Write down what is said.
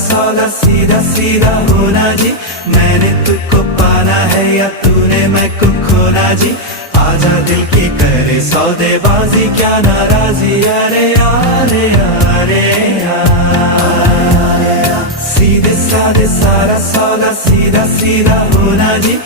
सौदा सीधा सीधा होना जी। मैंने तुझको पाना है या तूने मैं को खोना जी। आजा दिल की करे सौदेबाजी क्या नाराजी। अरे यारे यारे यार, सीधे साधे सारा सौदा सीधा सीधा होना जी।